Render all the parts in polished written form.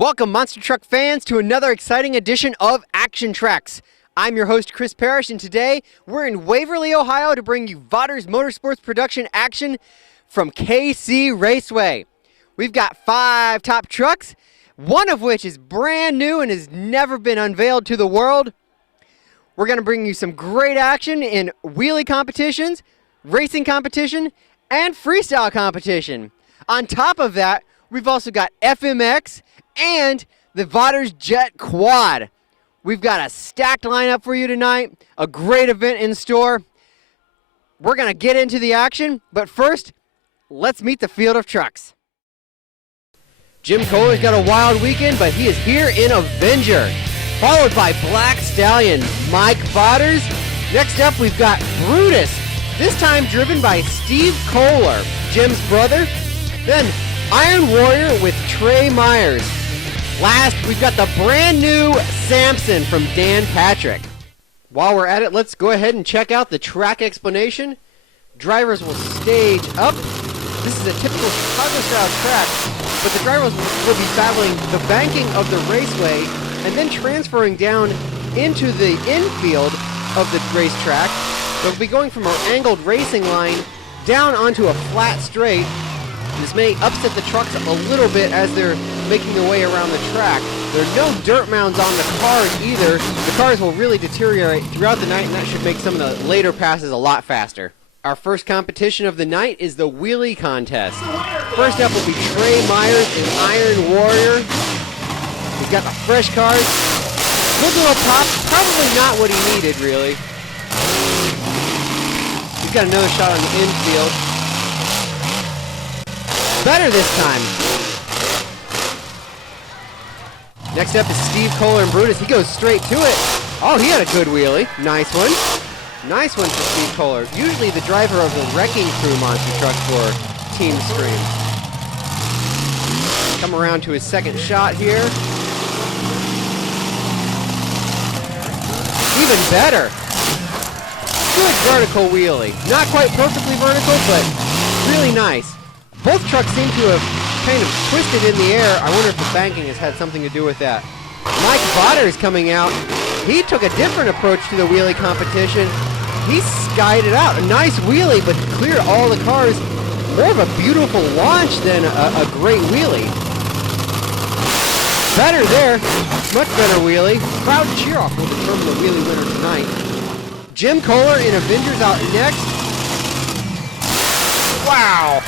Welcome, Monster Truck fans, to another exciting edition of Actiontracks. I'm your host, Chris Parrish, and today we're in Waverly, Ohio to bring you Vaters Motorsports production action from KC Raceway. We've got 5 top trucks, one of which is brand new and has never been unveiled to the world. We're going to bring you some great action in wheelie competitions, racing competition, and freestyle competition. On top of that, we've also got FMX and the Vaters Jet Quad. We've got a stacked lineup for you tonight, a great event in store. We're going to get into the action, but first, let's meet the field of trucks. Jim Kohler's got a wild weekend, but he is here in Avenger, followed by Black Stallion, Mike Vaters. Next up, we've got Brutus, this time driven by Steve Kohler, Jim's brother. Then Iron Warrior with Trey Myers. Last, we've got the brand new Samson from Dan Patrick. While we're at it, let's go ahead and check out the track explanation. Drivers will stage up. This is a typical Chicago-style track, but the drivers will be battling the banking of the raceway and then transferring down into the infield of the racetrack. They'll be going from an angled racing line down onto a flat straight. This may upset the trucks a little bit as they're making their way around the track. There are no dirt mounds on the cars either. The cars will really deteriorate throughout the night, and that should make some of the later passes a lot faster. Our first competition of the night is the Wheelie Contest. First up will be Trey Myers and Iron Warrior. He's got the fresh cars. Good little pop, probably not what he needed really. He's got another shot on the infield. Better this time. Next up is Steve Kohler and Brutus. He goes straight to it. Oh, he had a good wheelie. Nice one. Nice one for Steve Kohler. Usually the driver of the Wrecking Crew monster truck for Team Stream. Come around to his second shot here. Even better. Good vertical wheelie. Not quite perfectly vertical, but really nice. Both trucks seem to have kind of twisted in the air. I wonder if the banking has had something to do with that. Mike Vaters coming out. He took a different approach to the wheelie competition. He skied it out. A nice wheelie, but cleared all the cars. More of a beautiful launch than a great wheelie. Better there. Much better wheelie. Crowd cheer-off will determine the wheelie winner tonight. Jim Kohler in Avengers out next. Wow.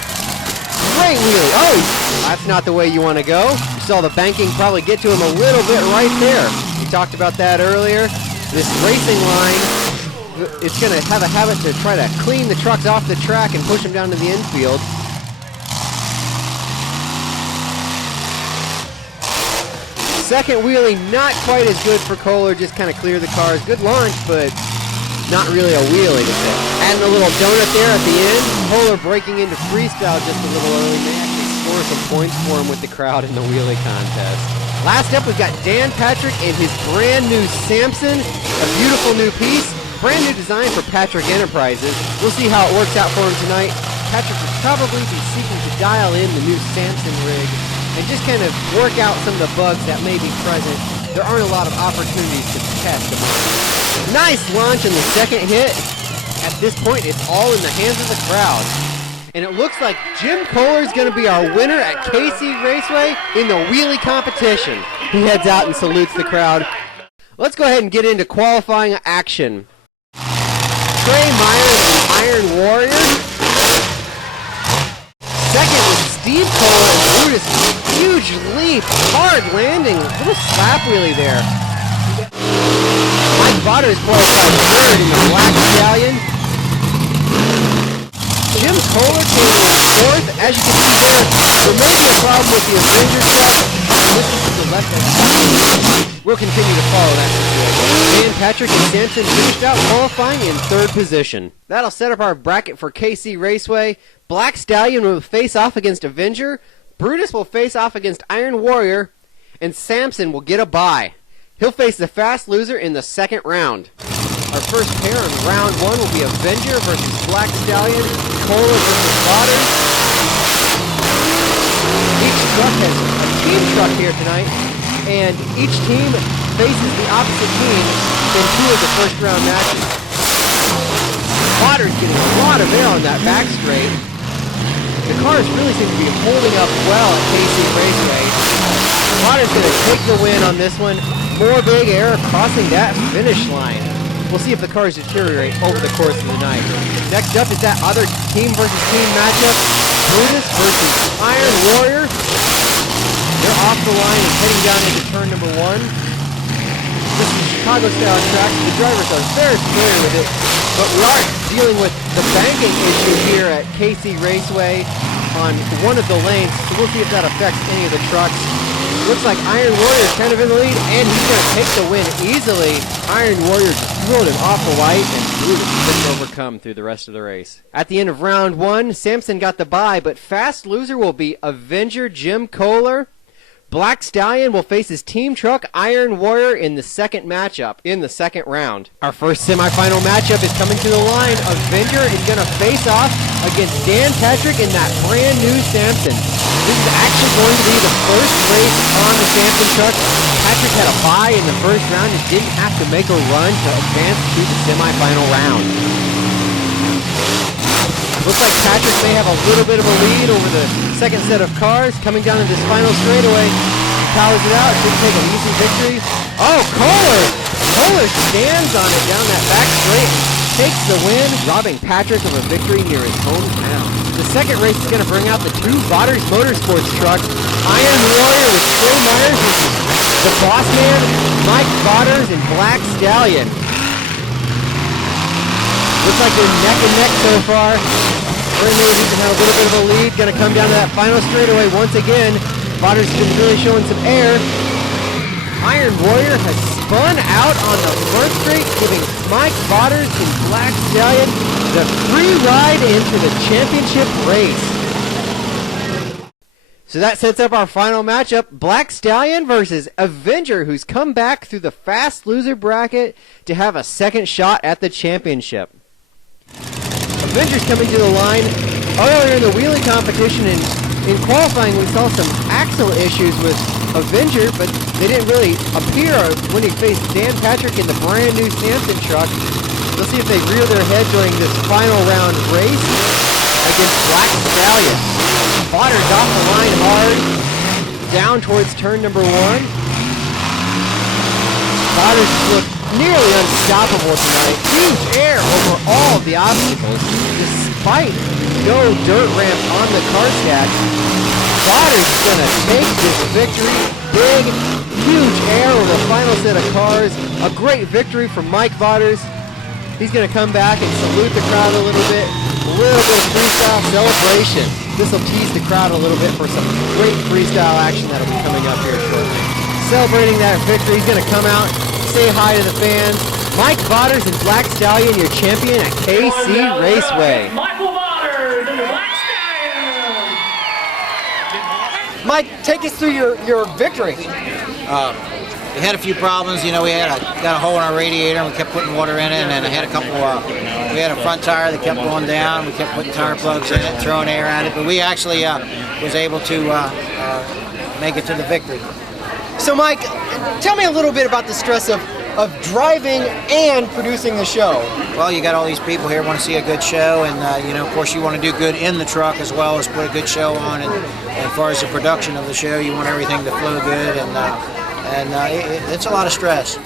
Great wheelie. Oh, that's not the way you want to go. You saw the banking probably get to him a little bit right there. We talked about that earlier. This racing line, it's going to have a habit to try to clean the trucks off the track and push them down to the infield. Second wheelie, not quite as good for Kohler, just kind of clear the cars. Good launch, but not really a wheelie to say. Adding a little donut there at the end. Kohler breaking into freestyle just a little early. May actually score some points for him with the crowd in the wheelie contest. Last up, we've got Dan Patrick and his brand new Samson. A beautiful new piece. Brand new design for Patrick Enterprises. We'll see how it works out for him tonight. Patrick will probably be seeking to dial in the new Samson rig and just kind of work out some of the bugs that may be present. There aren't a lot of opportunities to test them. Nice launch in the second hit. At this point, it's all in the hands of the crowd. And it looks like Jim Kohler is going to be our winner at KC Raceway in the wheelie competition. He heads out and salutes the crowd. Let's go ahead and get into qualifying action. Trey Myers and Iron Warrior. Second is Steve Kohler and Brutus. Huge leap, hard landing, little slap wheelie there. Mike Vaters qualified third in the Black Stallion. Jim Kohler came in fourth. As you can see there may be a problem with the Avenger truck. This is to the left of the side. We'll continue to follow that situation. Dan Patrick and Samson finished out qualifying in third position. That'll set up our bracket for KC Raceway. Black Stallion will face off against Avenger. Brutus will face off against Iron Warrior. And Samson will get a bye. He'll face the fast loser in the second round. Our first pair in round 1 will be Avenger versus Black Stallion, Kohler versus Vaters. Each truck has a team truck here tonight, and each team faces the opposite team in 2 of the first round matches. Vaters getting a lot of air on that back straight. The cars really seem to be holding up well at KC Raceway. Vaters going to take the win on this one. More big air crossing that finish line. We'll see if the cars deteriorate over the course of the night. Next up is that other team versus team matchup. Brutus versus Iron Warrior. They're off the line and heading down into turn number 1. This is Chicago-style tracks. The drivers are very familiar with it, but we are dealing with the banking issue here at KC Raceway on one of the lanes, so we'll see if that affects any of the trucks. Looks like Iron Warrior is kind of in the lead, and he's going to take the win easily. Iron Warrior just threw it off the light, and Brutus couldn't overcome through the rest of the race. At the end of round 1, Samson got the bye, but fast loser will be Avenger Jim Kohler. Black Stallion will face his team truck Iron Warrior in the second matchup, in the second round. Our first semifinal matchup is coming to the line. Avenger is going to face off against Dan Patrick in that brand new Samson. This is actually going to be the first race on the Samson truck. Patrick had a bye in the first round and didn't have to make a run to advance to the semifinal round. Looks like Patrick may have a little bit of a lead over the second set of cars. Coming down to this final straightaway, he powers it out, should take an easy victory. Oh, Kohler! Kohler stands on it down that back straight, takes the win, robbing Patrick of a victory near his hometown. The second race is going to bring out the 2 Vaters Motorsports trucks. Iron Warrior with Trey Myers versus the Boss Man, Mike Vaters, and Black Stallion. Looks like they're neck and neck so far. Maybe he can have a little bit of a lead. Going to come down to that final straightaway once again. Vaters has been really showing some air. Iron Warrior has spun out on the front straight, giving Mike Vaters and Black Stallion the free ride into the championship race. So that sets up our final matchup. Black Stallion versus Avenger, who's come back through the fast loser bracket to have a second shot at the championship. Avenger's coming to the line. Earlier in the wheelie competition in qualifying, we saw some axle issues with Avenger, but they didn't really appear when he faced Dan Patrick in the brand new Samson truck. We'll see if they rear their head during this final round race against Black Stallion. Vaters off the line hard, down towards turn number 1. Vaters look nearly unstoppable tonight. Huge air over all of the obstacles, despite no dirt ramp on the car stack. Vaters is going to take this victory. Big, huge air over the final set of cars. A great victory from Mike Vaters. He's going to come back and salute the crowd a little bit. A little bit of freestyle celebration. This will tease the crowd a little bit for some great freestyle action that will be coming up here shortly. Celebrating that victory, he's going to come out, say hi to the fans. Mike Vaters and Black Stallion, your champion at KC Raceway. Michael Vaters and the Black Stallion. Mike, take us through your victory. We had a few problems, you know. We got a hole in our radiator, and we kept putting water in it, and I had a couple. We had a front tire that kept going down. We kept putting tire plugs in it, throwing air at it, but we actually was able to make it to the victory. So, Mike, tell me a little bit about the stress of driving and producing the show. Well, you got all these people here want to see a good show, and you know, of course, you want to do good in the truck as well as put a good show on. And as far as the production of the show, you want everything to flow good, and it's a lot of stress.